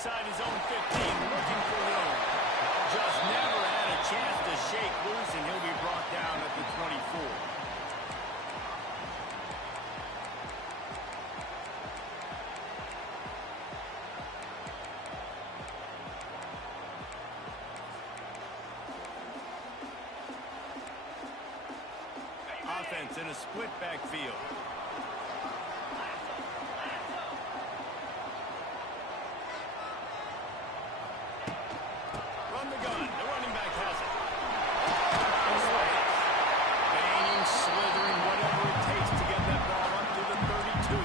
inside his own 15, looking for room. Just never had a chance to shake loose, and he'll be brought down at the 24. Offense in a split backfield. Run the gun. The running back has it. Banging, slithering, whatever it takes to get that ball up to the 32.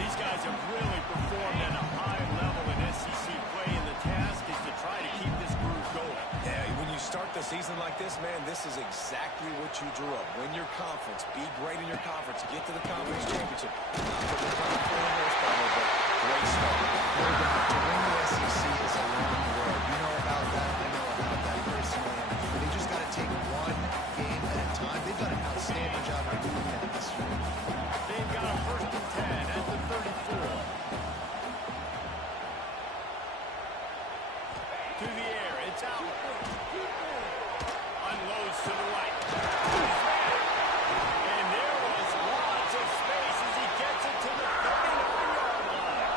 These guys have really performed at a high level in SEC play, and the task is to try to keep this groove going. Yeah, when you start the season like this, man, this is exactly what you drew up. Win your conference. Be great in your conference. Get to the conference championship. Not for the conference horsepower, but great start. To win the SEC is a long road. You know about that. I know about that personally. They just got to take one game at a time. They've done an outstanding job of doing that this year. They've got a 1st and 10 at the 34. To the air. It's out. Unloads to the right. And there was lots of space as he gets it to the 39-yard line.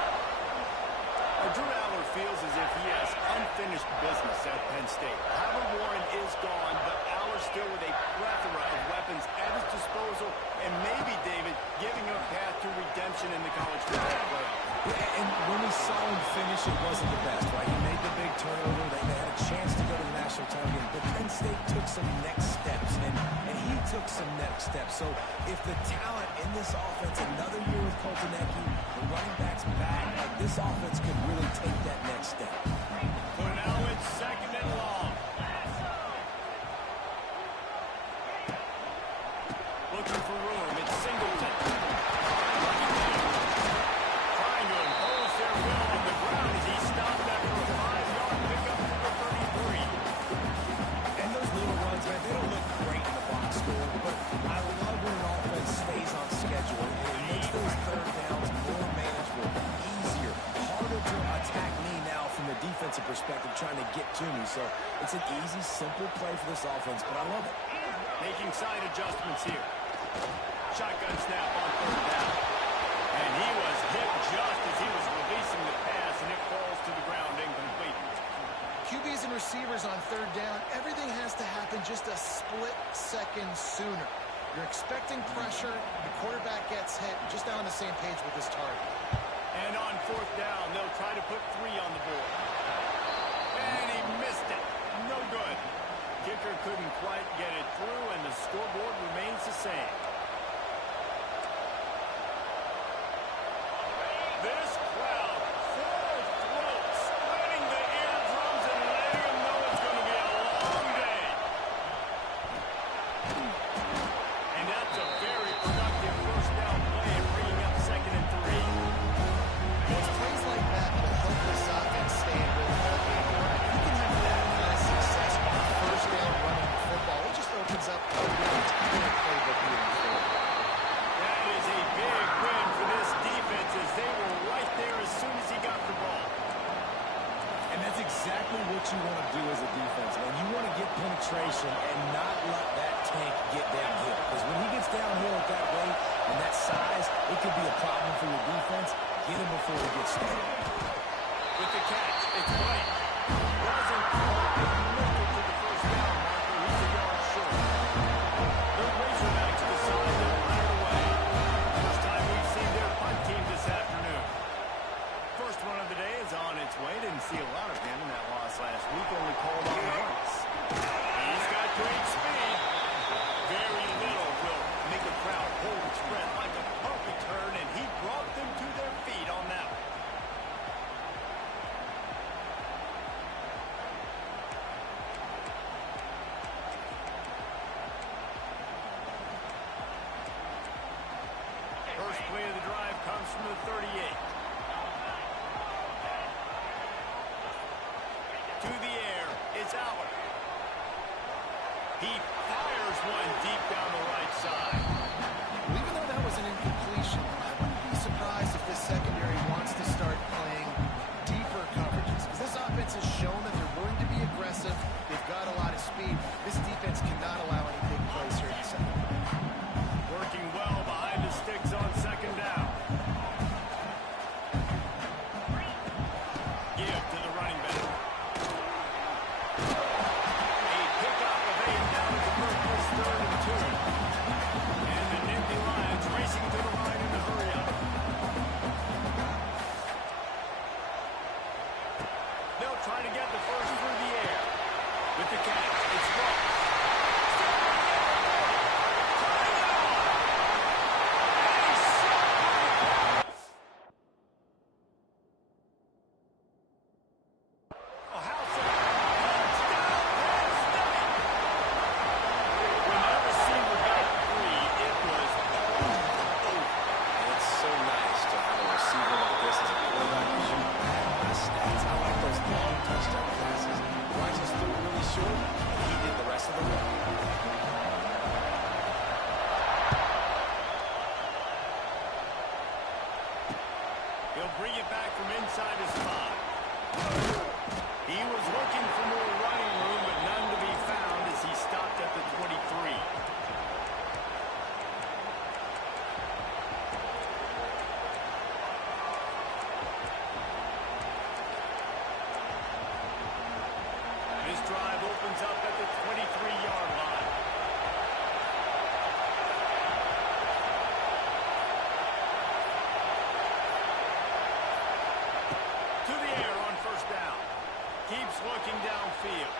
Drew Aller feels as if he has unfinished business at Penn State. Howard Warren is gone, but Aller still with a plethora of weapons at his disposal, and maybe, David, giving him a path to redemption in the college football playoff. Yeah, and when we saw him finish, it wasn't the best, right? He made the big turnover. They had a chance to go to the national title game, but Penn State took some next steps, and he took some next steps. So if the talent in this offense, another year with Colton Ecke, the running backs back, like this offense could really take that next step. So now it's 2nd and long. Looking for room. It's Singleton. Trying to impose their will on the ground as he stopped after a 5-yard pickup to the 33. And those little runs, man, they don't look great in the box score, but I love when an offense stays on schedule. It makes those 3rd downs more manageable, easier, harder to attack me now from the defensive perspective trying to get to me. So it's an easy, simple play for this offense, but I love it. Making side adjustments here. Shotgun snap on 3rd down. And he was hit just as he was releasing the pass, and it falls to the ground incomplete. QBs and receivers on 3rd down, everything has to happen just a split second sooner. You're expecting pressure, the quarterback gets hit, just now on the same page with his target. And on 4th down, they'll try to put 3 on the board. And he missed it. No good. Kicker couldn't quite get it through, and the scoreboard remains the same. This crowd, full throat, splitting the eardrums and letting them know it's going to be a long day. And that's a very productive 1st down play and bringing up 2nd and 3. It's plays like that will help this offense stay in rhythm all game long. If you can have that kind of success on 1st down running the football, it just opens up a really tight playbook moving forward. That is a big win for this defense as they were right there as soon as he got the ball. And that's exactly what you want to do as a defense, man. You want to get penetration and not let that tank get downhill. Because when he gets downhill at that rate and that size, it could be a problem for your defense. Get him before he gets started. With the catch, it's White. Wasn't quite looking to the 1st down marker. He's a yard short. The Razorbacks decide to fire away. First time we've seen their punt team this afternoon. First one of the day is on its way. Didn't see a lot of him in that loss last week. Only called on once. He's got great speed. Very little will make a crowd hold its breath like a punt return, and he brought them to their feet on that one. First play of the drive comes from the 38. To the air, it's Aller. He fires one deep down the right side. Well, even though that was an incompletion, I wouldn't be surprised if this secondary wants to start playing looking downfield.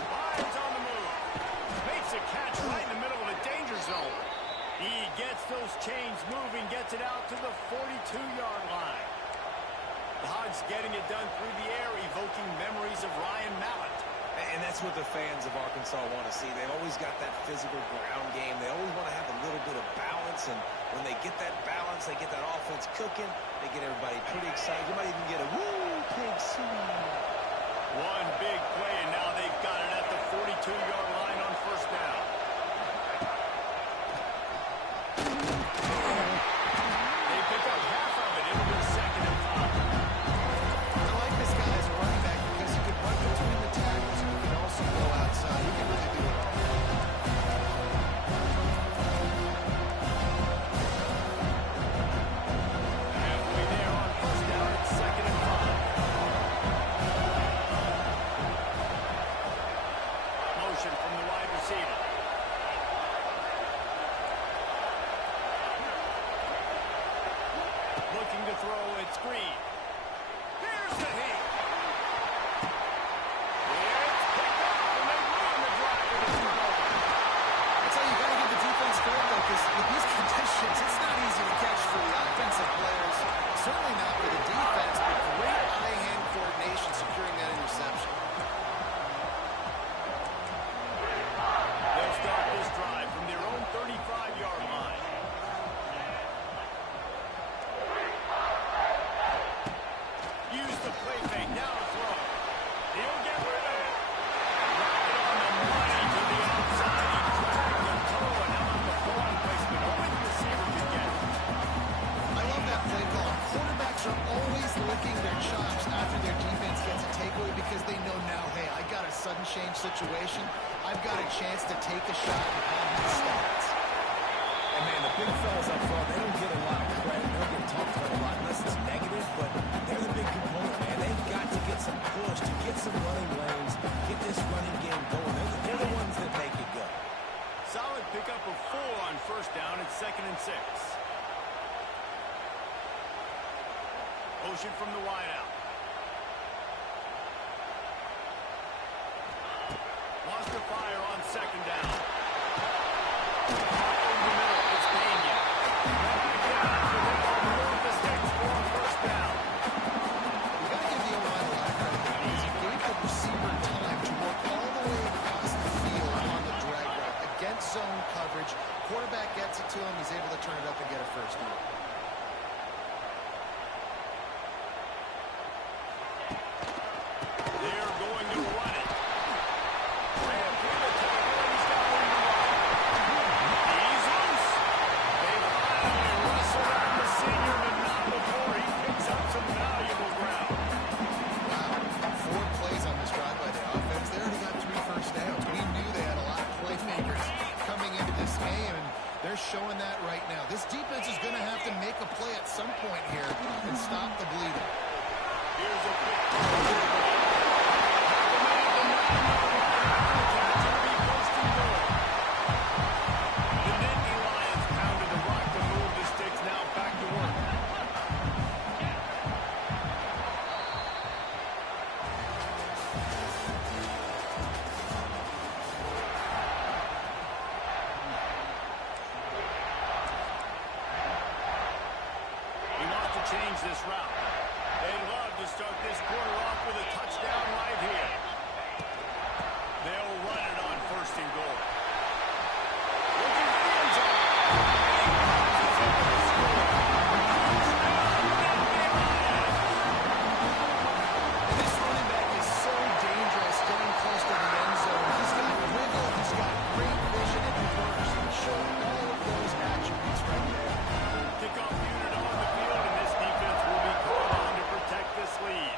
Lions on the move. Makes a catch right in the middle of a danger zone. He gets those chains moving, gets it out to the 42-yard line. The Hogs getting it done through the air, evoking memories of Ryan Mallett. And that's what the fans of Arkansas want to see. They've always got that physical ground game. They always want to have a little bit of balance, and when they get that balance, they get that offense cooking, they get everybody pretty excited. You might even get a woo, pig city. One big play, and now they've got it at the 42-yard line on first down. They pick up half of it. It'll be 2nd and 5. I like this guy as a running back because he can run between the tackles and he can also go outside. He can really do it all. Halfway there on first down. It's 2nd and 5. Motion from the wide receiver. Looking to throw, it's Green. Here's the heat. It's picked up, and they win the drive with a turnover. That's how you got to give the defense credit, though, because with these conditions, it's not easy to catch for the offensive players. Certainly not for the defense, but great eye-hand coordination securing that interception. They'll start this drive from their own 35-yard line. Use the play fake. Now to throw. He'll get rid of it. Right on the money to the outside. He dragged the toe, and how about the forward placement? Only the receiver can get it. I love that play call. Quarterbacks are always licking their chops after their defense gets a takeaway because they know now, hey, I got a sudden change situation. I've got a chance to take a shot and have these stats. And, man, the big fellas up front, they don't get a lot of credit. They don't get talked about a lot unless it's negative, but they're the big component, man. They've got to get some push, to get some running lanes, get this running game going. They're the ones that make it go. Solid pickup of 4 on first down. It's 2nd and 6. Motion from the wide out. Wants to fire on 2nd down. Over the middle, it's Pena. Back down for them to move the sticks for first down. You got to give the O-line a lot of credit because he gave the receiver time to work all the way across the field on the drag route against zone coverage. Quarterback gets it to him. He's able to turn it up and get a first down. They're going to run it. Ran through the tackle, and he's got room to run. He's loose. They finally wrestle around the senior, but not before he picks up some valuable ground. Wow, 4 plays on this drive by the offense. They already got 3 first downs. We knew they had a lot of playmakers coming into this game, and they're showing that right now. This defense is going to have to make a play at some point here and stop the bleeding. Here's a quick throw. Half a minute, the 9-yard line after the catch. It'll be first and goal. The Nittany Lions pounded the rock to move the sticks. Now back to work. He wants to change this route. They'd love to start this quarter off with a touchdown right here. They'll run it on first and goal. Looking for the end zone. This running back is so dangerous getting close to the end zone. He's got wiggle, he's got great vision, and conversion. Showing all of those attributes right there. Kickoff unit on the field, and this defense will be called on to protect this lead.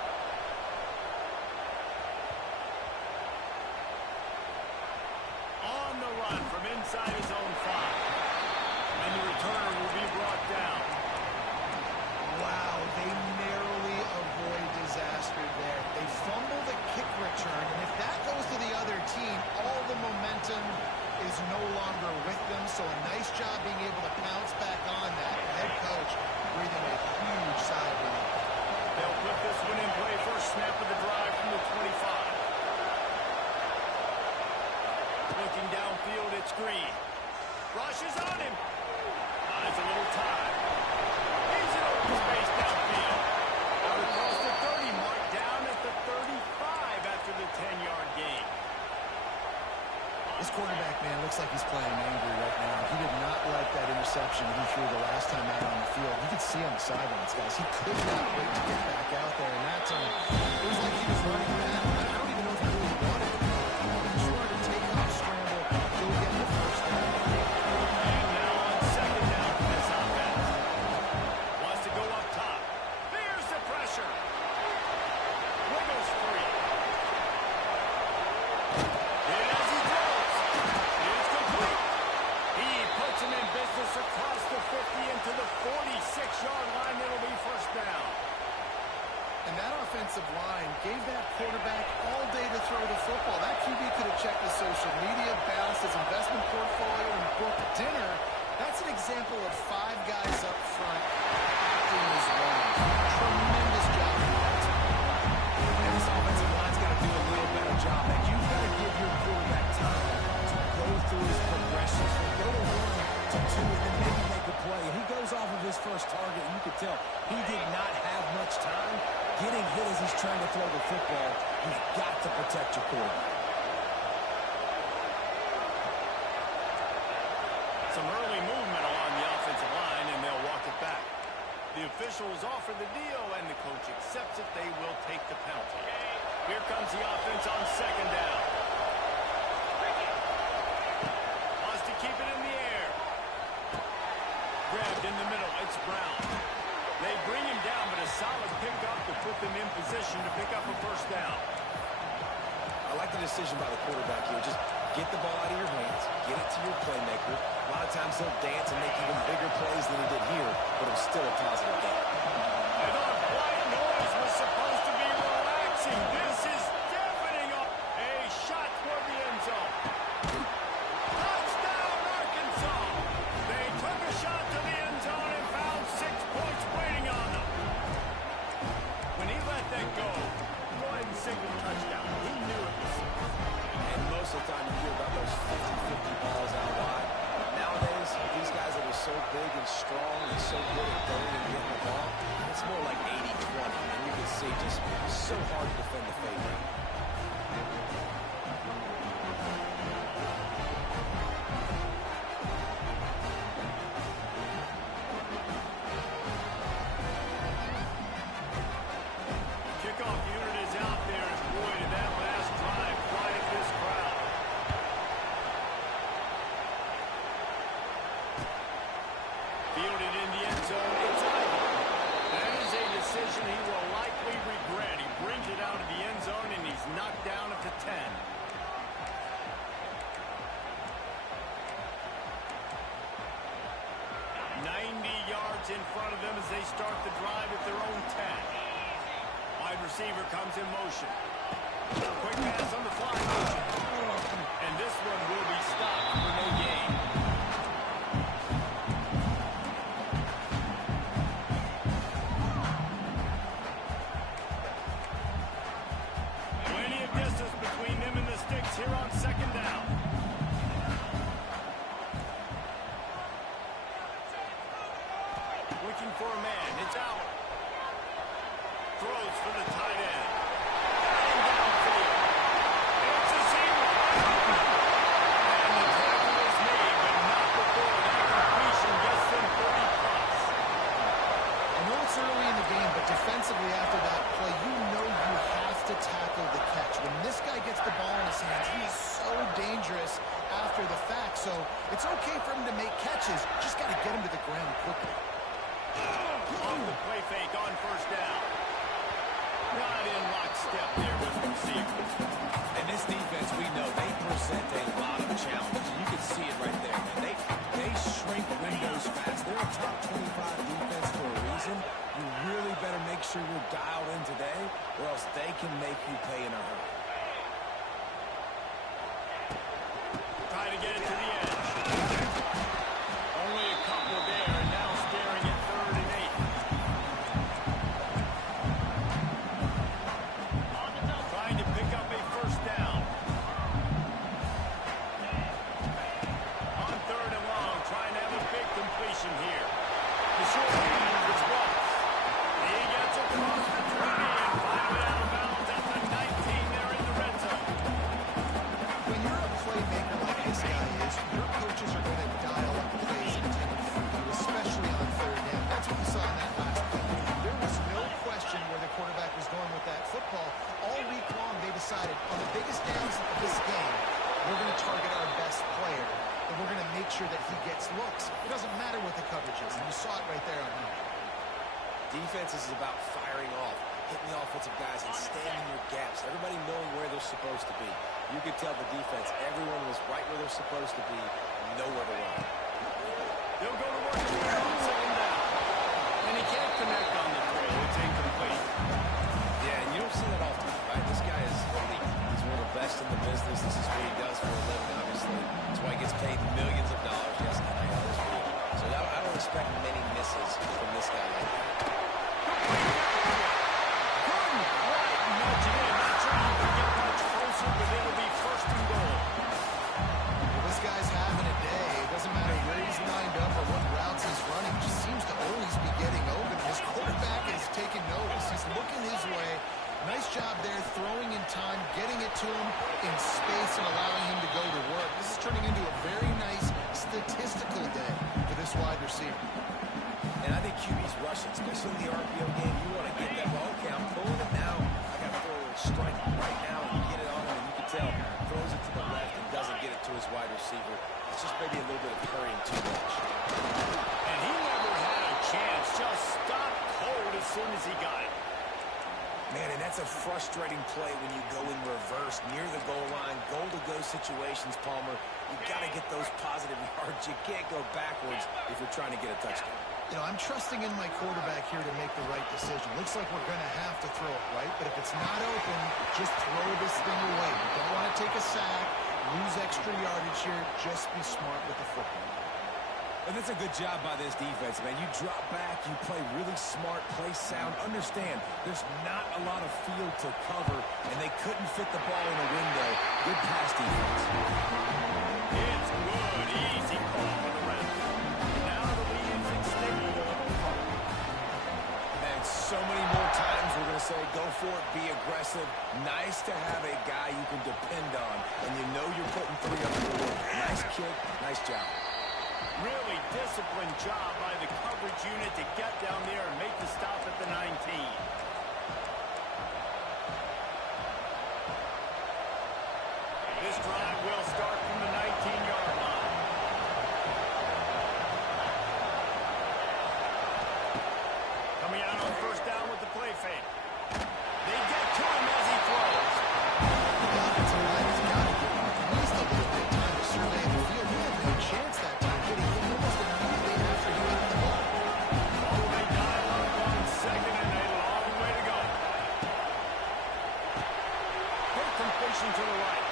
On the run from inside his own 5. And the returner will be brought down. Wow, they narrowly avoid disaster there. They fumble the kick return, and if that goes to the other team, all the momentum is no longer with them. So a nice job being able to pounce back on that. The head coach breathing a huge sigh of relief. They'll put this one in play. First snap of the drive from the 25. Looking downfield, it's Green. Rushes on him. Buys a little time. He's in open space downfield. Out across the 30 mark, down at the 35 after the 10-yard gain. This quarterback, man, looks like he's playing angry right now. He did not like that interception he threw the last time out on the field. You could see on the sidelines, guys. He could not wait to get back out there. And that time, it was like he was running back. I don't even know if he really wanted it. He just wanted to take off, scramble, go get the first down. And now on second down for this offense. Wants to go up top. There's the pressure. Wiggles free. And as he throws, it's complete. He puts him in business across the 50 into the 46-yard line. It'll be first down. And that offensive line gave that quarterback all day to throw the football. That QB could have checked his social media, balanced his investment portfolio, and booked dinner. That's an example of 5 guys up front acting as one. Tremendous job from that team. And this offensive line's got to do a little better job. And you've got to give your quarterback time to go through his progressions. From go to 1 to 2 and then maybe make a play. And he goes off of his first target, and you could tell he did not have much time getting hit as he's trying to throw the football. You've got to protect your quarterback. Some early movement along the offensive line, and they'll walk it back. The officials offer the deal, and the coach accepts it. They will take the penalty. Here comes the offense on second down. Wants to keep it in the air. Grabbed in the middle. It's Brown. They bring him down, but a solid pickup to put them in position to pick up a first down. I like the decision by the quarterback here. Just get the ball out of your hands, get it to your playmaker. A lot of times he'll dance and make even bigger plays than he did here, but it was still a positive game. I thought white noise was supposed to be relaxing. This is deafening up. A shot toward the end zone. Touchdown, Arkansas. They took a shot to the end zone and found 6 points waiting on them. When he let that go ahead and signal touchdown. He knew it was. And most of the time you hear about those 50-50 balls out wide. Nowadays, these guys that are so big and strong and so good at going and getting the ball, it's more like 80-20. And you can see just so hard to defend the favorite. Kickoff unit is out there, and boy, did that last drive quiet this crowd. Fielded in the end zone. It's idle. That is a decision he will likely regret. He brings it out of the end zone, and he's knocked down at the 10. Yards in front of them as they start the drive at their own 10. Wide receiver comes in motion. Quick pass on the fly motion. And this one will be stopped for no gain. Plenty of distance between them and the sticks here on second down. Looking for a man. It's out. Throws for the tight end. And downfield. It's a zero. And the tackle is made, but not before that completion gets them 30+. I know it's early in the game, but defensively after that play, you know you have to tackle the catch. When this guy gets the ball in his hands, he is so dangerous after the fact. So it's okay for him to make catches. Just got to get him to the ground quickly. On the play fake on first down. Not in lockstep there with the receiver. And this defense, we know, they present a lot of challenges. You can see it right there, man. They shrink windows fast. They're a top 25 defense for a reason. You really better make sure you're dialed in today, or else they can make you pay in a hurry. Try to get it to the edge. Only a couple there, and now staring at 3rd and 8. Trying to pick up a first down. your coaches are going to dial up plays intended for you, especially on third down. That's what we saw in that last play. There was no question where the quarterback was going with that football. All week long, they decided on the biggest downs of this game, we're going to target our best player, and we're going to make sure that he gets looks. It doesn't matter what the coverage is, and you saw it right there on that. Defense is about firing off, hitting the offensive guys, and staying in your gaps. Everybody knowing where they're supposed to be. You could tell the defense, everyone was right where they're supposed to be, nowhere to run. They'll go to work here on second down. And he can't connect on the throw. It's incomplete. Yeah, and you don't see that often, right? This guy is elite. He's one of the best in the business. This is what he does for a living, obviously. That's why he gets paid millions of dollars. Yes, NIL is real. So I don't expect many misses from this guy like that. This guy's having a day. It doesn't matter where he's lined up or what routes he's running. He just seems to always be getting open. His quarterback is taking notice. He's looking his way. Nice job there, throwing in time, getting it to him in space and allowing him to go to work. This is turning into a very nice statistical day for this wide receiver. And I think QB's rushing, especially in the RPO game. You want to get that ball. Okay, I'm pulling it now. I got to throw a strike right now and get it on him. And you can tell, throws it to the left and doesn't get it to his wide receiver. It's just maybe a little bit of hurrying too much. And he never had a chance. Just stopped cold as soon as he got it. Man, and that's a frustrating play when you go in reverse near the goal line, goal-to-go situations, Palmer. You got to get those positive yards. You can't go backwards if you're trying to get a touchdown. You know, I'm trusting in my quarterback here to make the right decision. Looks like we're going to have to throw it, right? But if it's not open, just throw this thing away. You don't want to take a sack, lose extra yardage here. Just be smart with the football. And that's a good job by this defense, man. You drop back, you play really smart, play sound. Understand, there's not a lot of field to cover, and they couldn't fit the ball in a window. Good pass defense. It's good. Easy call for the ref. Now the lead is extended a little further. And so many more times we're going to say, go for it, be aggressive. Nice to have a guy you can depend on, and you know you're putting three up the board. Nice kick, nice job. Really disciplined job by the coverage unit to get down there and make the stop at the 19. This drive will start from the 19-yard line. Coming out on first down with the play fake. They get to him as he throws. The offensive line has got to give him at least a little bit of time to survey the field. He had no chance that time, getting hit almost immediately after he hit the ball. All the way dialed up on second and a long way to go. Quick completion to the right.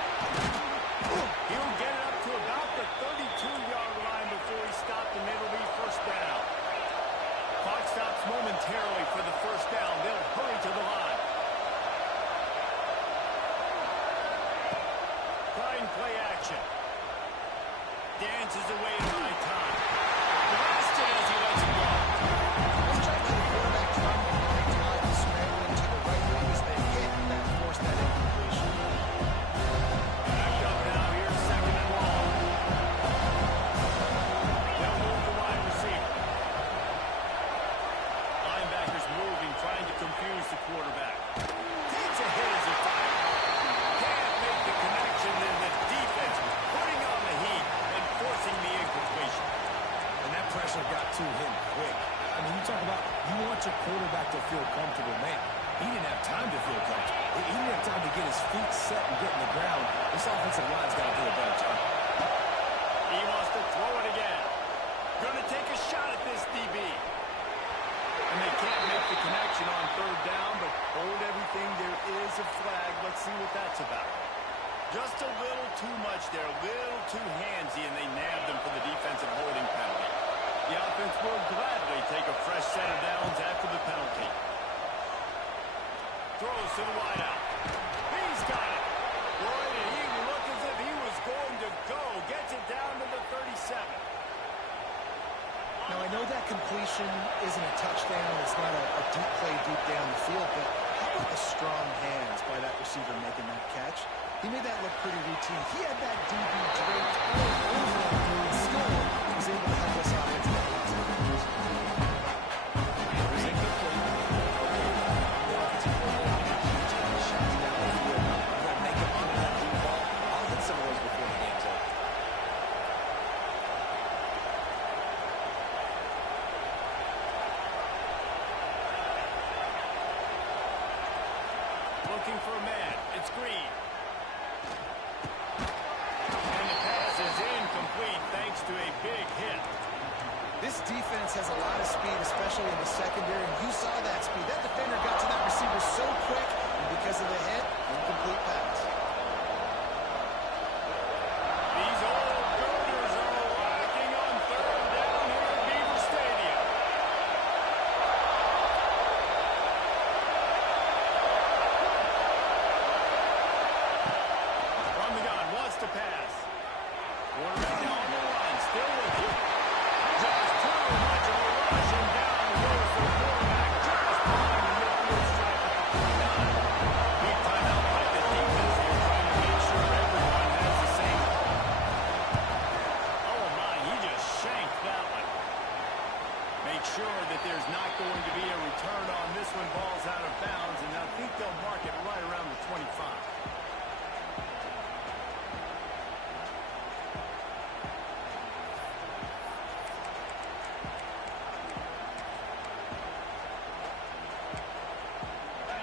He'll get it up to about the 32-yard line before he stopped, and it'll be first down. Clock stops momentarily for the first down. They'll hurry to the line. Try and play action. Dances away to right time. Blasted as he lets it go. Nice job by the quarterback trying to right time, scrambling to the right wing as they hit that forced that incompletion. Backed up now here, second and long. They'll move the wide receiver. Linebackers moving, trying to confuse the quarterback. Takes a hit as he fires. Can't make the connection, and the defense putting on the heat and forcing the incompletion. And that pressure got to him quick. I mean, you talk about you want your quarterback to feel comfortable. Man, he didn't have time to feel comfortable. He didn't have time to get his feet set and get in the ground. This offensive line's got to do a better job. He wants to throw it again. Going to take a shot at this DB. And they can't make the connection on third down, but hold everything. There is a flag. Let's see what that's about. Just a little too much there, a little too handsy, and they nabbed him for the defensive holding penalty. The offense will gladly take a fresh set of downs after the penalty. Throws to the wideout. He's got it. Boy, did he look as if he was going to go. Gets it down to the 37. Now, I know that completion isn't a touchdown. It's not a deep play deep down the field, but how about the strong hands by that receiver making that catch? He made that look pretty routine. He had that DB draped all over him, and still was able to help us out into that positive numbers. It was incomplete. The offensive coordinator keeps getting shots down the field. I'm going to make him honor that deep ball. I'll hit some of those before the game's over. Looking for a man. It's Green. And the pass is incomplete thanks to a big hit. This defense has a lot of speed, especially in the secondary, and you saw that speed. That defender got to that receiver so quick, and because of the hit, incomplete pass. These old girders are rocking on third down here at Beaver Stadium. From the gun, wants to pass. Quarterback now on the run, still with you. Just too much of a rush, and down goes the quarterback just behind the midfield stripe at the 49. Big timeout by the defense here, trying to make sure everyone has the same call. Oh my, he just shanked that one. Make sure that there's not going to be a return on this one. Ball's out of bounds, and I think they'll mark it right around the 25.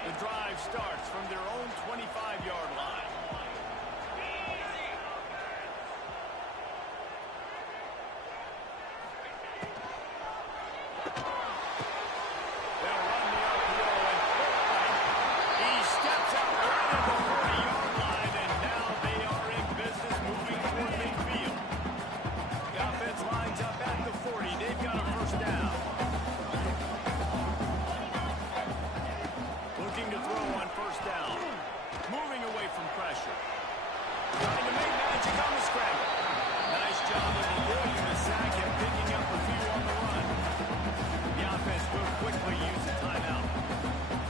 The drive starts from their own 25-yard line. They'll run the RPO and he steps out right at the 40-yard line, and now they are in business moving toward midfield. The offense lines up at the 40. They've got a first down. Looking to throw on first down. Moving away from pressure. Trying to make magic on the scramble. Nice job of avoiding the sack and picking up a few on the run. The offense will quickly use a timeout.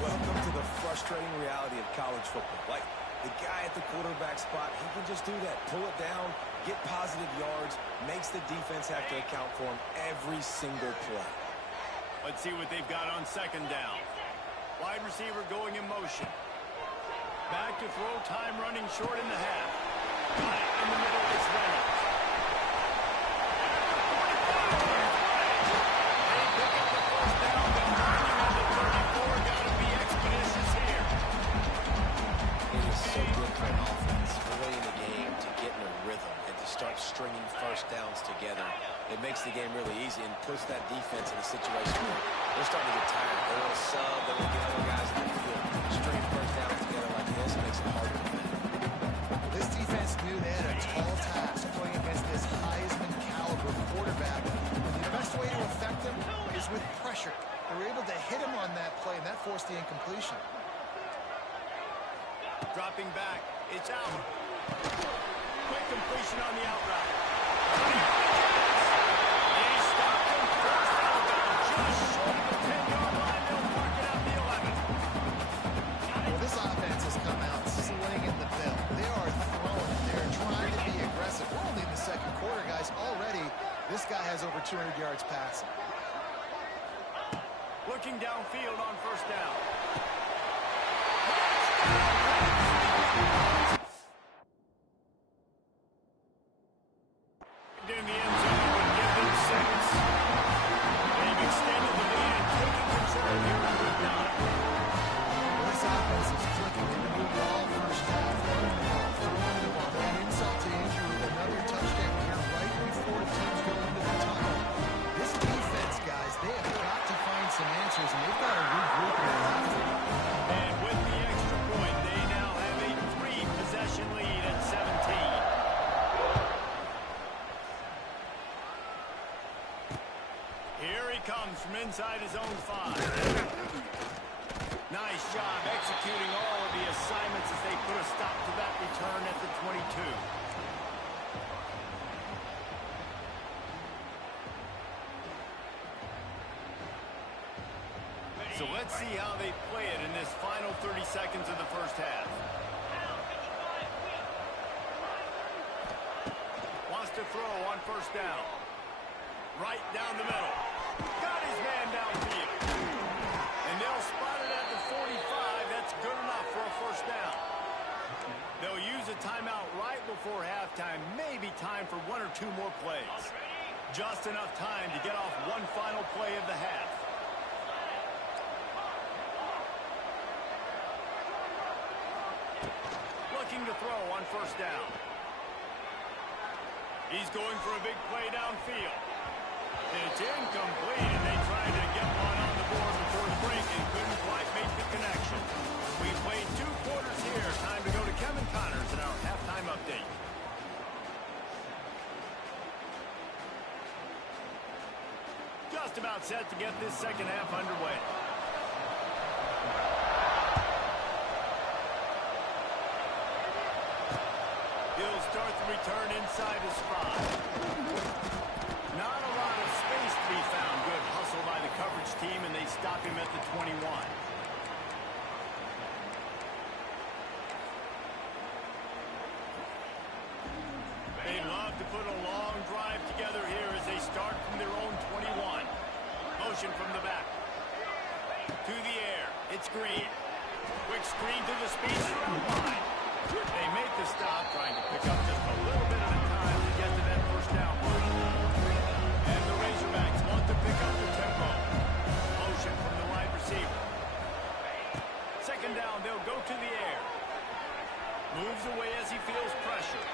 Welcome to the frustrating reality of college football. Like, the guy at the quarterback spot, he can just do that. Pull it down, get positive yards, makes the defense have to account for him every single play. Let's see what they've got on second down. Wide receiver going in motion. Back to throw, time running short in the half. Got it in the middle, it's Reynolds. They pick up the first down, but turning on the 34, got to be expeditious here. It is so good for an offense early in the game to get in a rhythm and to start stringing first downs together. It makes the game really easy and puts that defense in a situation where they're starting to get tired. They want to sub, they want to get other guys in the field. Stringing first downs together like this makes it harder to win. This defense knew they had a tall task playing against this Heisman caliber quarterback. And the best way to affect him is with pressure. They were able to hit him on that play, and that forced the incompletion. Dropping back, it's out. Quick completion on the out route. He stopped him, first outbound, just short of the 10-yard line. They'll mark it out the 11. Well, this offense has come out slinging the bill. They are throwing. They're trying to be aggressive. We're only in the second quarter, guys. Already, this guy has over 200 yards passing. Looking downfield on first down. In the end zone would give them 6. They've extended the lead and taken control here in week 9. Well, this offense is clicking. They've been moving all first half, running the ball, throwing the ball. An insult to injury with another touchdown here right before the teams go into the tunnel. This defense, guys, they have got to find some answers, and they've got to regroup here. And with the extra point, they now have a 3-possession lead at 17. Here he comes from inside his own 5. Nice job executing all of the assignments as they put a stop to that return at the 22. So let's see how they play it in this final 30 seconds of the first half. Wants to throw on first down. Right down the middle. Got his man downfield. And they'll spot it at the 45. That's good enough for a first down. They'll use a timeout right before halftime. Maybe time for one or two more plays. Just enough time to get off one final play of the half. Looking to throw on first down. He's going for a big play downfield. It's incomplete, and they tried to get one on the board before the break and couldn't quite make the connection. We played 2 quarters here. Time to go to Kevin Connors in our halftime update. Just about set to get this second half underway. He'll start the return inside his 5. Not a lot of space to be found. Good hustle by the coverage team, and they stop him at the 21. They love to put a long drive together here as they start from their own 21. Motion from the back. To the air. It's Green. Quick screen to the speed line. They make the stop, trying to pick up just a little bit at a time to get to that first down mark. And the Razorbacks want to pick up the tempo. Motion from the wide receiver. Second down, they'll go to the air. Moves away as he feels pressure.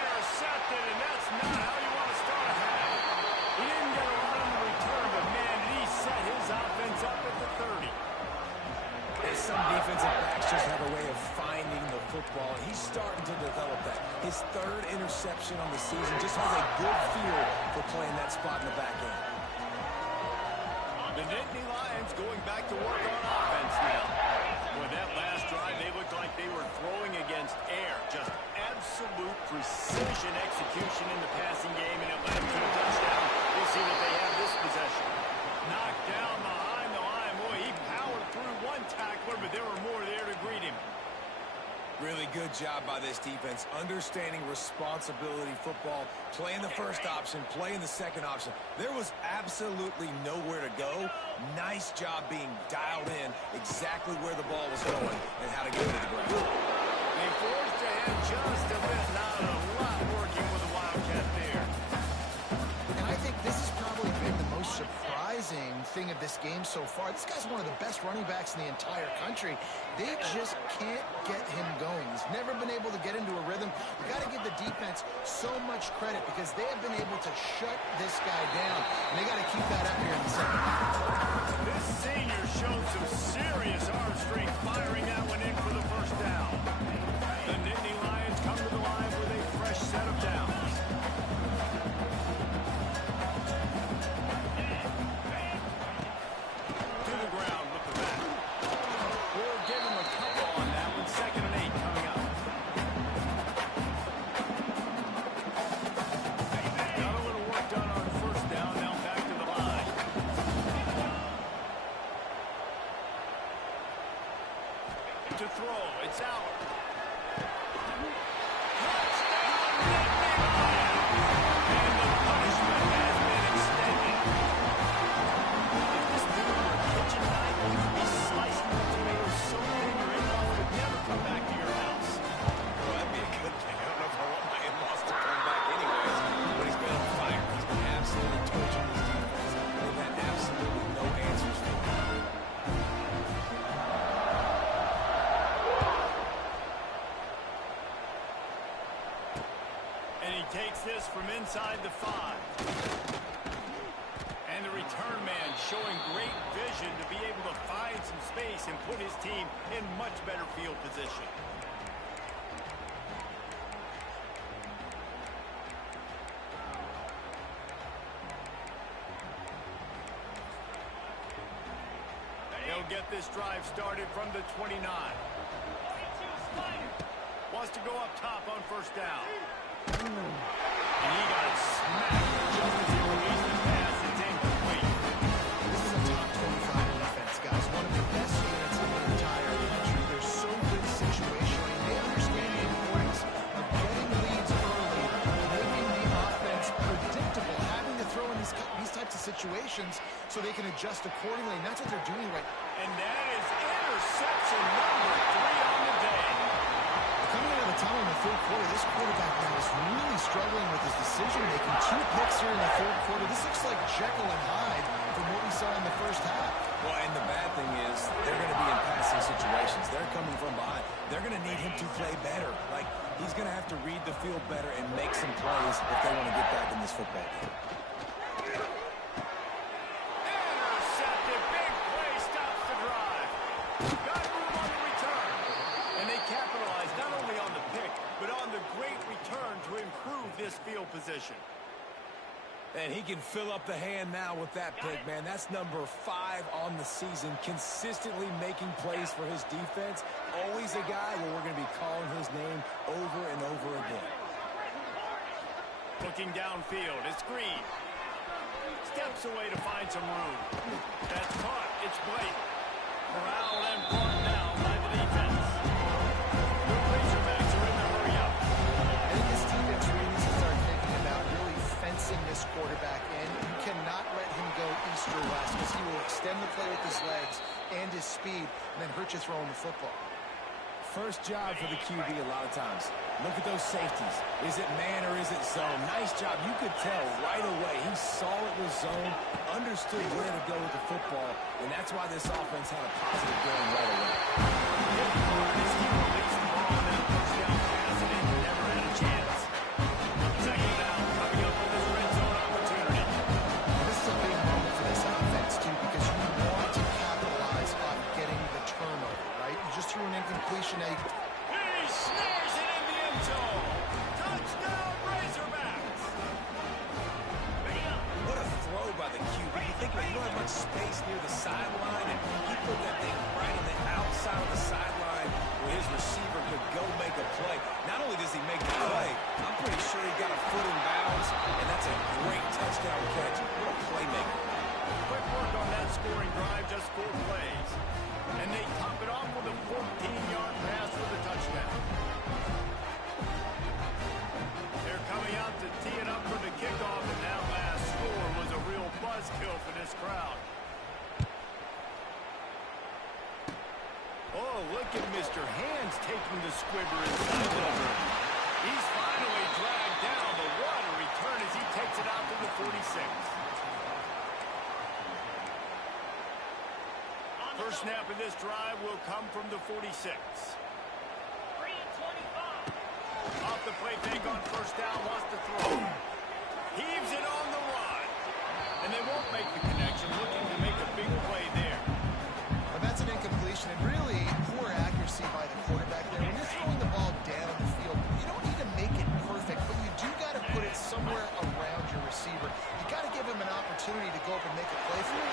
Intercepted, and that's not how you want to start a half. He didn't get a lot on the return, but man, did he set his offense up at the 30. Some defensive backs just have a way of finding the football. He's starting to develop that. His 3rd interception on the season, just has a good feel for playing that spot in the back end. The Nittany Lions going back to work on offense now. With that last drive, they looked like they were throwing against air. Just absolute precision execution in the passing game, and it led to a touchdown. We'll see that they have this possession. Knocked down behind the line. Boy, he powered through one tackler, but there were more there to greet him. Really good job by this defense, understanding responsibility football, playing the first option, playing the second option. There was absolutely nowhere to go. Nice job being dialed in exactly where the ball was going and how to get it to the ground. They forced ahead just a bit, not a lot working with the Wildcat there. And I think this has probably been the most surprising thing of this game so far. This guy's one of the best running backs in the entire country. They just can't get him going. He's never been able to get into a rhythm. You got to give the defense so much credit because they have been able to shut this guy down. And they got to keep that up here in the second half. This senior showed some serious arm strength, firing that one in for the first down. The Nittany Lions come to the line with a fresh set of downs. To the ground with the back. We'll give him a couple on that one. 2nd and 8 coming up. Got a little work done on first down. Now back to the line. To throw. It's out. Takes this from inside the 5. And the return man showing great vision to be able to find some space and put his team in much better field position. He'll get this drive started from the 29. Wants to go up top on first down. And he got smacked just as he released the pass. It's incomplete. This is a top 20 situations so they can adjust accordingly, and that's what they're doing right now. And that is interception number 3 on the day. Coming out of the tunnel in the third quarter, this quarterback now is really struggling with his decision-making. 2 picks here in the third quarter. This looks like Jekyll and Hyde from what we saw in the first half. Well, and the bad thing is they're going to be in passing situations. They're coming from behind. They're going to need him to play better. Like, he's going to have to read the field better and make some plays if they want to get back in this football game. Intercepted. Big play stops the drive. Got room on the return. And they capitalized not only on the pick, but on the great return to improve this field position. And he can fill up the hand now with that pick, man. That's number 5 on the season, consistently making plays for his defense. Always a guy where we're going to be calling his name over and over again. Looking downfield, it's Green. Steps away to find some room. That's caught. It's Blake. Corralled and brought down by the defense. The Razorbacks are in the hurry-up. I think this defense really needs to start thinking about really fencing this quarterback in. You cannot let him go east or west because he will extend the play with his legs and his speed and then hurt you throwing the football. First job for the QB a lot of times. Look at those safeties. Is it man or is it zone? Nice job. You could tell right away. He saw it was zone, understood where to go with the football, and that's why this offense had a positive going right away. As he released the ball on that first down pass, and it never had a chance. Second down coming up with this red zone opportunity. This is a big moment for this offense, too, because you want to capitalize on getting the turnover, right? You just threw an incompletion. Now He snares it in the end zone. Touchdown, Razorbacks. What a throw by the QB. You think you don't have much space near the sideline, and he put that thing right on the outside of the sideline where his receiver could go make a play. Not only does he make the play, I'm pretty sure he got a foot in bounds, and that's a great touchdown catch. What a playmaker. Quick work on that scoring drive, just 4 plays. And they top it off with a 14-yard pass for the touchdown. They're coming out to tee it up for the kickoff, and that last score was a real buzzkill for this crowd. Oh, look at Mr. Hands taking the squibber inside the room. He's finally dragged down, but what a return as he takes it out to the 46. First snap of this drive will come from the 46. Off the play fake on first down, wants to throw. Heaves it on the run. And they won't make the connection, looking to make a big play there. But that's an incompletion, and really poor accuracy by the quarterback there. When you're throwing the ball down the field, you don't need to make it perfect, but you do got to put it somewhere around your receiver. You got to give him an opportunity to go up and make a play for you.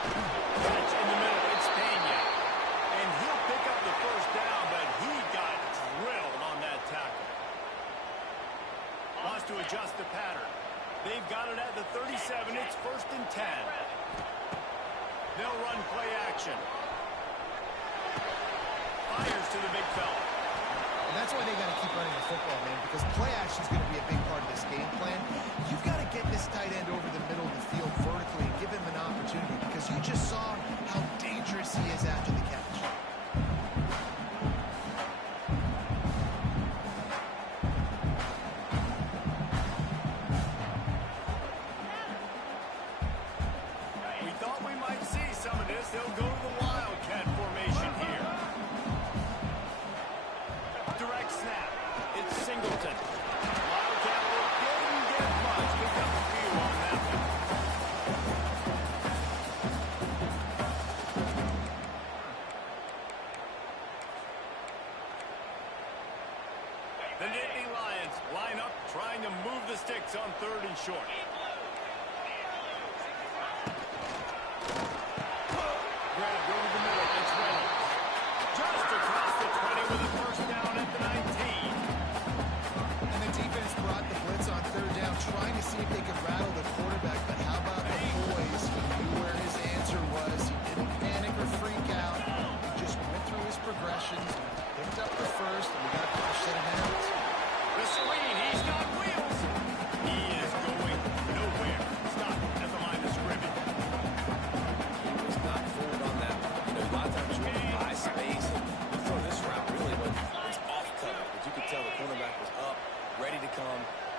Catch in the middle, it's Pena. And he'll pick up the first down, but he got drilled on that tackle. Wants to adjust the pattern. They've got it at the 37. It's 1st and 10. They'll run play action. Fires to the big fella. And that's why they got to keep running the football, man, because play action is going to be a big part of this game plan. You've got to get this tight end over the middle of the field vertically and give him an opportunity, because you just saw how dangerous he is after the catch. We thought we might see some of this. They'll go to the Wildcat formation here. Direct snap. It's Singleton. Wildcat didn't get much. Picked up a few on that one. The Nittany Lions line up, trying to move the sticks on 3rd and short. Grabbed over the middle. It's Reynolds. Just across the 20 with a first down at the 19. And the defense brought the blitz on 3rd down, trying to see if they could rattle the quarterback, but how about the poise? He knew where his answer was. He didn't panic or freak out. He just went through his progressions, picked up the first, and we got a first set of downs. The screen, he's got wheels. He is going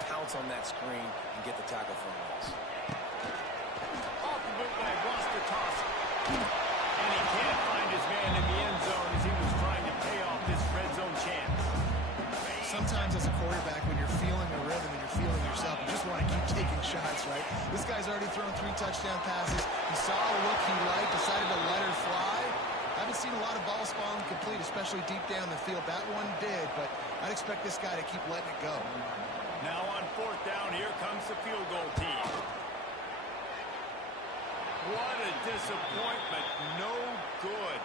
pounce on that screen, and get the tackle for a loss. Off the bootleg, wants to toss it. And he can't find his man in the end zone as he was trying to pay off this red zone chance. Sometimes as a quarterback, when you're feeling the rhythm and you're feeling yourself, you just want to keep taking shots, right? This guy's already thrown 3 touchdown passes. He saw a look he liked, decided to let her fly. I haven't seen a lot of balls fall incomplete, especially deep down the field. That one did, but I'd expect this guy to keep letting it go. Now on 4th down, here comes the field goal team. What a disappointment. No good.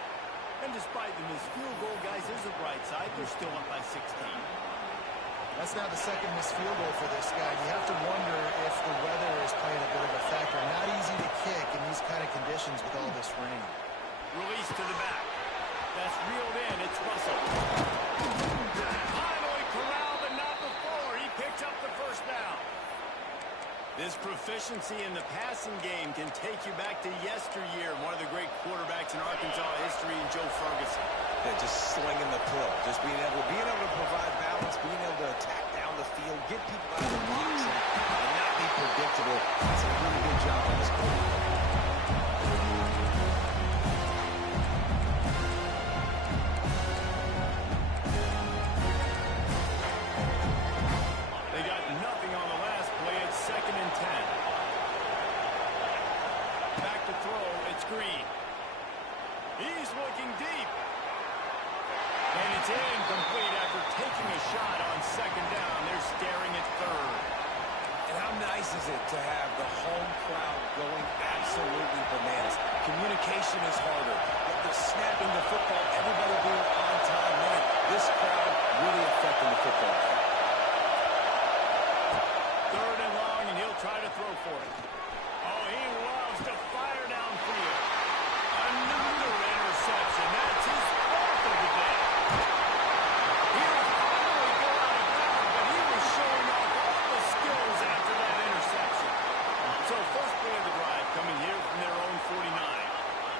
And despite the missed field goal, guys, there's a bright side. They're still up by 16. That's now the second missed field goal for this guy. You have to wonder if the weather is playing a bit of a factor. Not easy to kick in these kind of conditions with all this rain. Release to the back. That's reeled in. It's Russell. Finally corralled, but not before. He picked up the first down. This proficiency in the passing game can take you back to yesteryear. One of the great quarterbacks in Arkansas history, in Joe Ferguson. Yeah, just slinging the pill. Just being able to provide balance, being able to attack down the field, get people out of the box, and not be predictable. That's a really good job on this quarterback. They got nothing on the last play. It's 2nd and 10. Back to throw. It's Green. He's looking deep. And it's incomplete after taking a shot on 2nd down. They're staring at 3rd. And how nice is it to have the home crowd going absolutely bananas? Communication is harder. But the snapping the football, everybody being on time. Man, this crowd really affecting the football. 3rd and long, and he'll try to throw for it. Oh, he loves to fire downfield. Another interception. That's his 4th of the day. He'll finally go out of bounds, but he was showing off all the skills after that interception. So first play of the drive coming here from their own 49.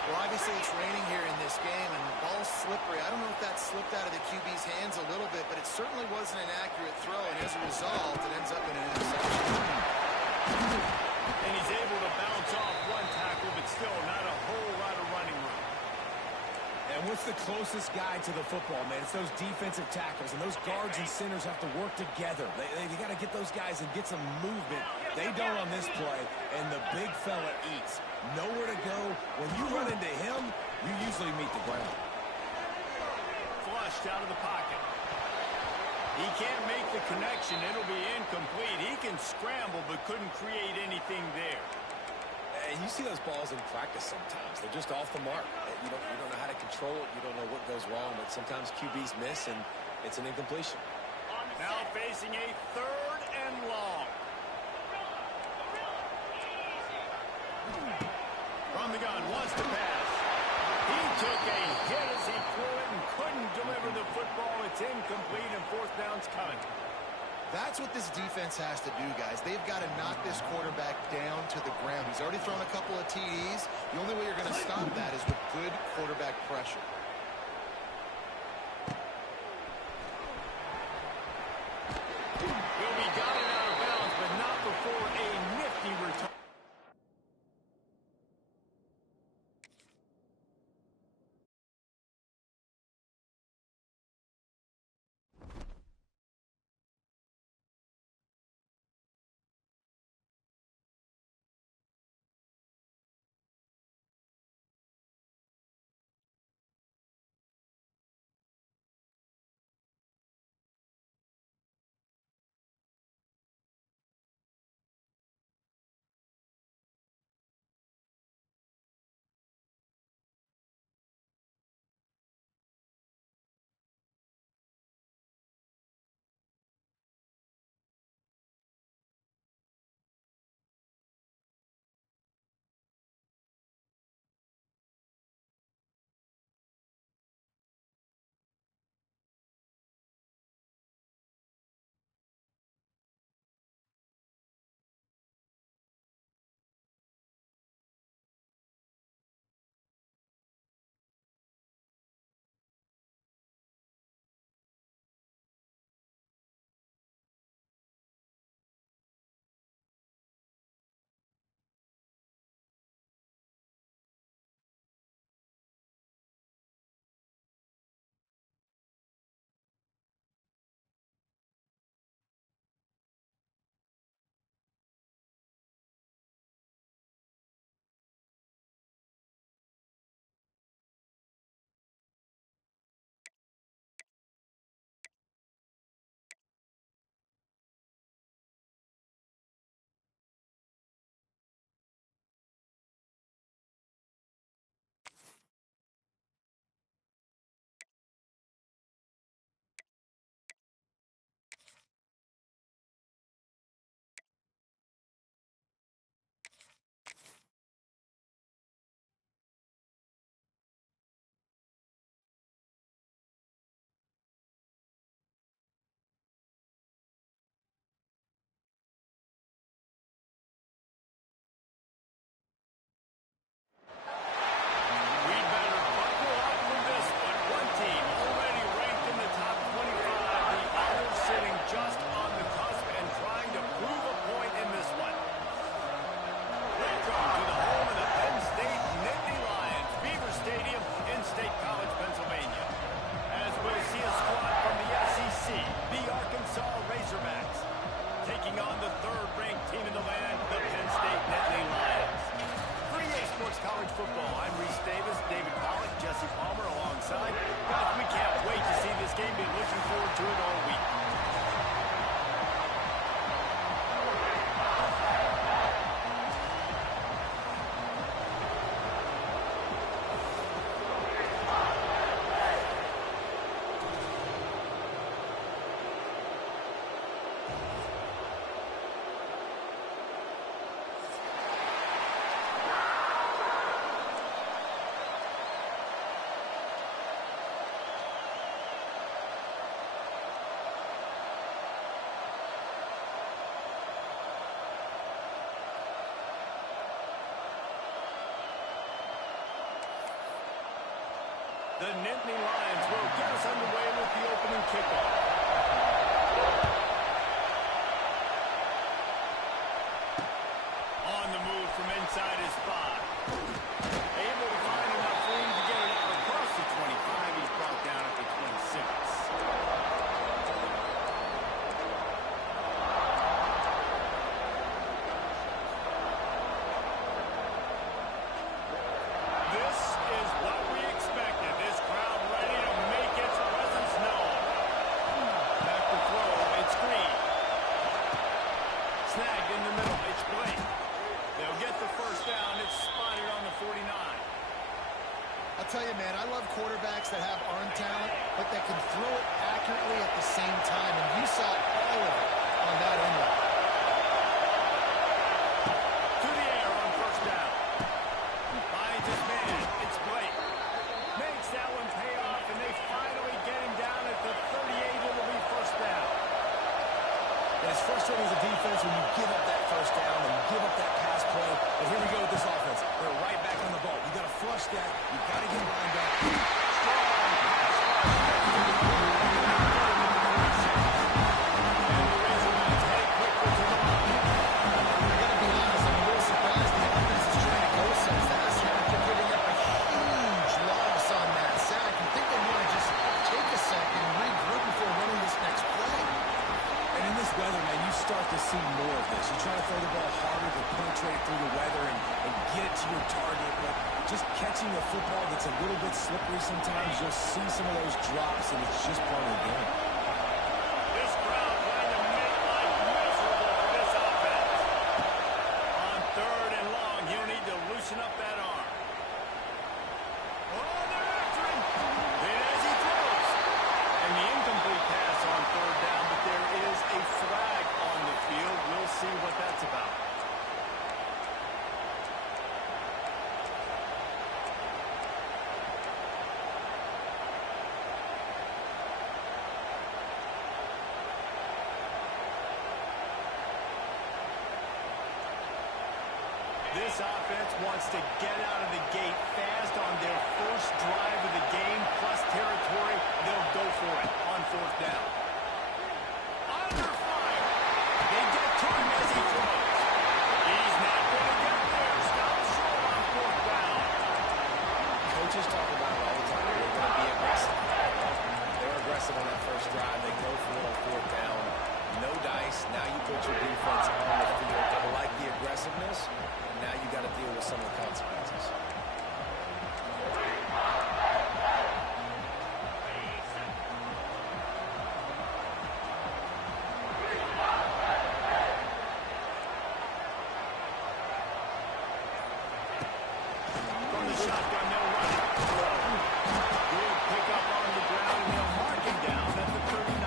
Well, obviously it's raining here in this game, and the ball's slippery. I don't know if that slipped out of the QB's hands a little bit, but it certainly wasn't an accurate throw, and as a result, it ends up in an interception. And he's able to bounce off one tackle, but still not a whole lot of running room. And what's the closest guy to the football, man? It's those defensive tackles, and those guards and centers have to work together. They got to get those guys and get some movement. They don't on this play, and the big fella eats. Nowhere to go. When you run into him, you usually meet the ground. Flushed out of the pocket. He can't make the connection. It'll be incomplete. He can scramble, but couldn't create anything there. And you see those balls in practice sometimes. They're just off the mark. You don't know how to control it. You don't know what goes wrong, but sometimes QBs miss, and it's an incompletion. Now facing a 3rd and long. From the gun, wants to pass. He took a hit as he threw it and couldn't deliver the football. It's incomplete, and 4th down's coming. That's what this defense has to do, guys. They've got to knock this quarterback down to the ground. He's already thrown a couple of TDs. The only way you're going to stop that is with good quarterback pressure. He'll be got it out of bounds, but not before a nifty return. third-ranked team in the land, the Penn State Nittany Lions. For EA Sports College Football, I'm Reese Davis, David Pollack, Jesse Palmer alongside. Guys, we can't wait to see this game. Been looking forward to it all week. The Nittany Lions will get us underway with the opening kickoff. On the move from inside his spot. Able to find enough room to get it out across the 25. He's brought down at the 26. This is what we expected. This crowd ready to make its presence known. Back to throw. It's Green. Snagged in the middle. It's Blake. They'll get the first down. It's spotted on the 49. I'll tell you, man, I love quarterbacks that have arm talent, but that can throw it accurately at the same time, and you saw all of it on that end line. To the air on first down. Finds his man. It's Blake. Makes that one pay off, and they finally get him down at the 38. It'll be first down. And it's frustrating as a defense when you give up that first down and you give up that pass play. But here we go with this offense. They're right back on the ball. You got to flush that. You got to get lined up. Start to see more of this. You try to throw the ball harder to penetrate through the weather and get it to your target, but just catching a football that's a little bit slippery sometimes, you'll see some of those drops, and it's just part of the game. This crowd trying to make life miserable for this offense. On third and long, he'll need to loosen up that arm. Oh, they're after him. Then as he throws. And the incomplete pass on third down, but there is a flag on the field. We'll see what that's about. This offense wants to get out of the gate fast on their first drive of the game, plus territory. They'll go for it on fourth down. Under fire. They get to him as he throws. He's not going to get there. Stop short on fourth down. Coaches talk about it all the time. They're going to be aggressive. They're aggressive on that first drive. They go for it on fourth down. No dice. Now you put your defense on the field. I like the aggressiveness. Now you got to deal with some of the consequences. From the shotgun, they'll run it. Good pickup on the ground, and they'll mark him down at the 39.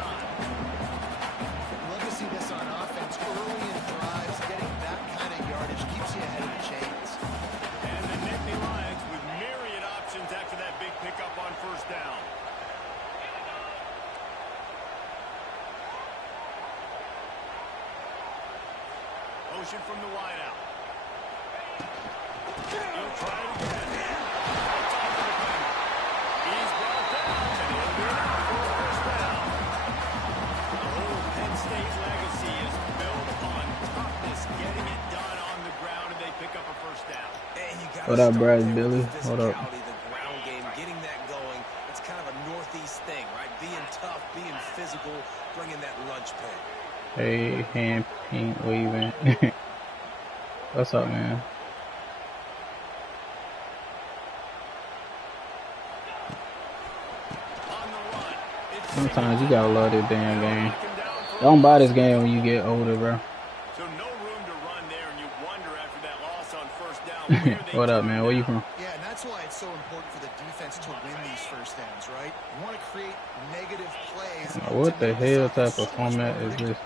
Love to see this on offense early in drives. Getting that kind of yardage keeps you ahead of the chains. And the Nittany Lions with myriad options after that big pickup on first down. Motion from the wideout. He'll try it again. It's off the defender. He's brought down, and he'll be out for a first down. The whole Penn State legacy is built on toughness, getting it done on the ground, and they pick up a first down. What up, Brad Billy? What up? The ground game, getting that going. It's kind of a Northeast thing, right? Being tough, being physical, bringing that lunch pay. Hey, Ham. He ain't waving. What's up, man? Sometimes you gotta love this damn game. Don't buy this game when you get older, bro. So no room to run there, and you wonder after that loss on first down where they What up, man? Where you from? Yeah, and that's why it's so important for the defense to win these first downs, right? You want to create negative plays. What the hell type of format is this?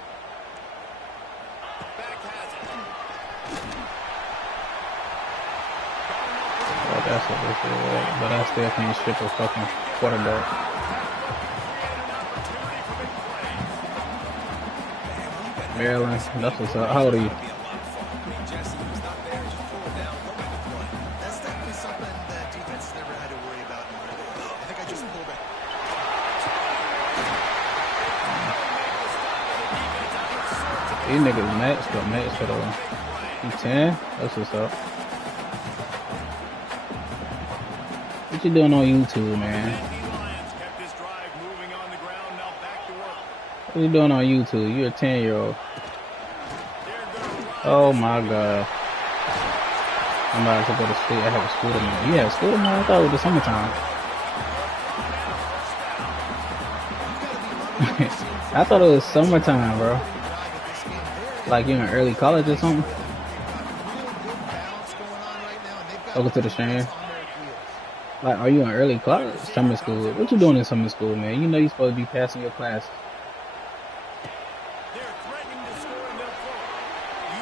Oh, that's what this is. But I still can't ship a fucking quarterback. Maryland, that's what's up. How old are you? That's definitely something that defense has never had to worry about. I think I just pulled it. These niggas max for the you 10? That's what's up. What you doing on YouTube, man? What you doing on YouTube? You're a 10-year-old. Oh my god. I'm about to go to sleep. I have school tomorrow. You have school tomorrow? I thought it was the summertime. I thought it was summertime, bro. Like you're in early college or something? Welcome to the stream. Like, are you in early college? Summer school. What you doing in summer school, man? You know you're supposed to be passing your class.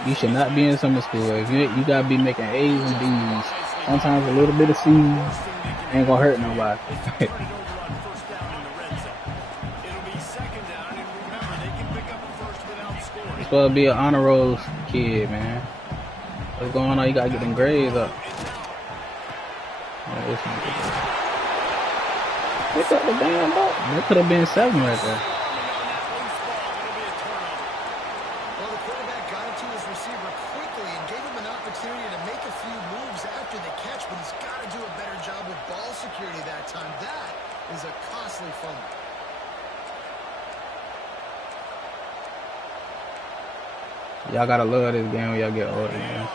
You should not be in summer school. If you gotta be making A's and B's. Sometimes a little bit of C's ain't gonna hurt nobody. You're supposed to be an honor roll kid, man. What's going on? You gotta get them grades up. Oh, they got the damn ball. That could have been 7 right there. Y'all gotta love this game when y'all get older, man.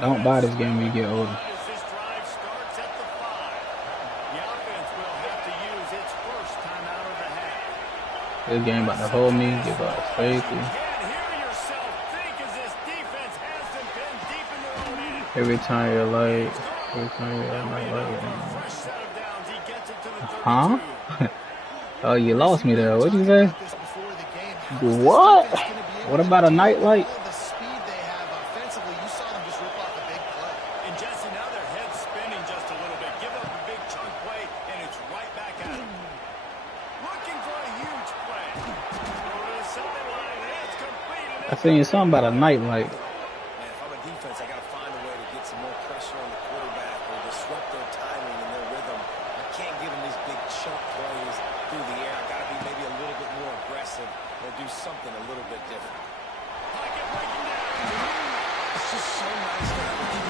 Don't buy this game when you get older. This game about to hold me, give up safety. Every time you're like, huh? Oh, you lost me there. What'd you say? What? What about a night light? I seen something about a night light. Man, if I'm a defense, I got to find a way to get some more pressure on the quarterback or disrupt their timing and their rhythm. I can't give them these big chunk plays through the air. I got to be maybe a little bit more aggressive or do something a little bit different. It's just so nice to have a team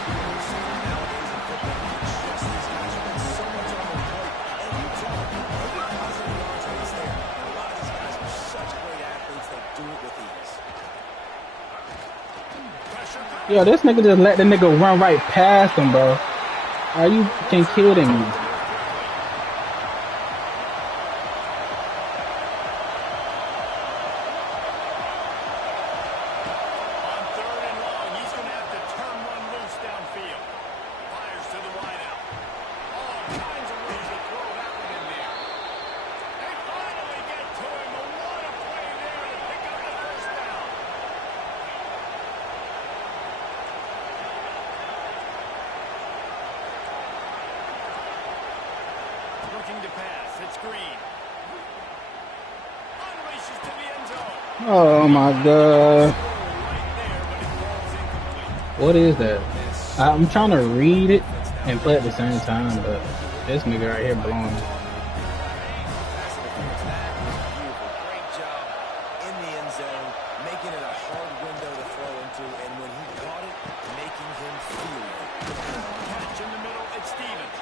nowadays in football. Just these guys have got so much on their plate. And you tell them, every positive yards race there. And a lot of these guys are such great athletes that do it with ease. Yo, this nigga just let the nigga run right past him, bro. Are you fucking kidding me? Oh my god. What is that? I'm trying to read it and play at the same time, but this nigga right here blowing. Great job in the end zone, making it a hard window to throw into, and when he caught it, making him feel it. Catch in the middle, it's Stevens.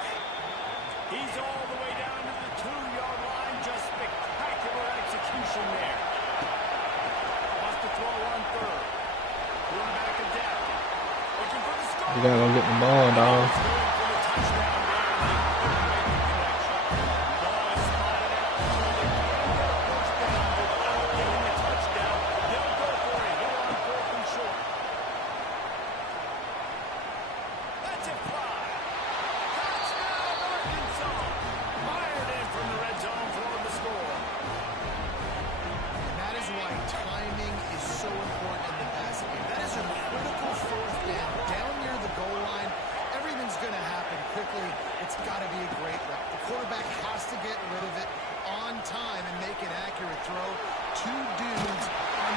He's all the way down to the 2-yard line. Just spectacular execution there. Wants to throw one You gotta go get the ball, dog.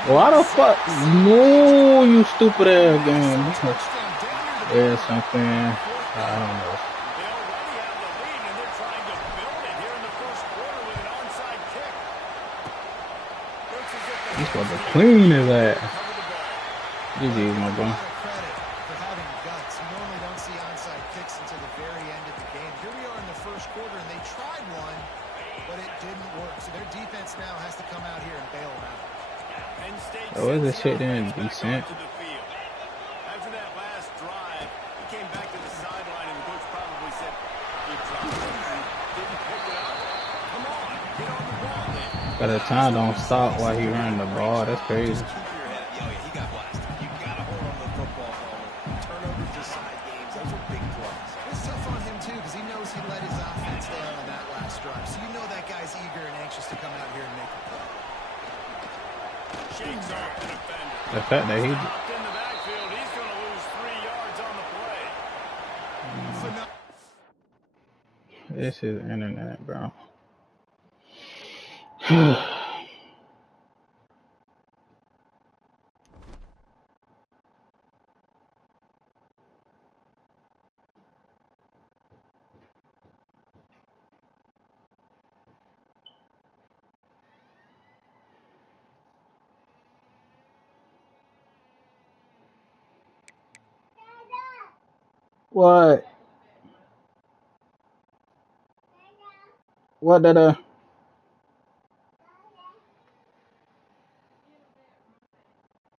Why the fuck? No, you stupid ass game. There's something. I don't know. They already have the lead, and they're trying to build it here in the first quarter with an onside kick. He's supposed to clean his ass. GG, my bro. For having guts. You normally don't see onside kicks until the very end of the game. Here we are in the first quarter, and they tried one, but it didn't work. So their defense now has to come out here and bail them out. Oh, is this shit then decent? After that last drive, he came back to the sideline, and the coach probably said, "He dropped it, didn't pick it up. Come on, get on the ball, man." By the time don't stop while he running the ball. That's crazy. Keep your head. Yeah, he got blasted. You got to hold on to the football ball. Turnovers decide games. Those are big throws. It's tough on him, too, because he knows he let his offense down on that last drive. So you know that guy's eager and anxious to come out here and make a play. Shakes off the defender. The fact that he Stopped in the backfield, he's going to lose 3 yards on the play. this is internet, bro. What? What did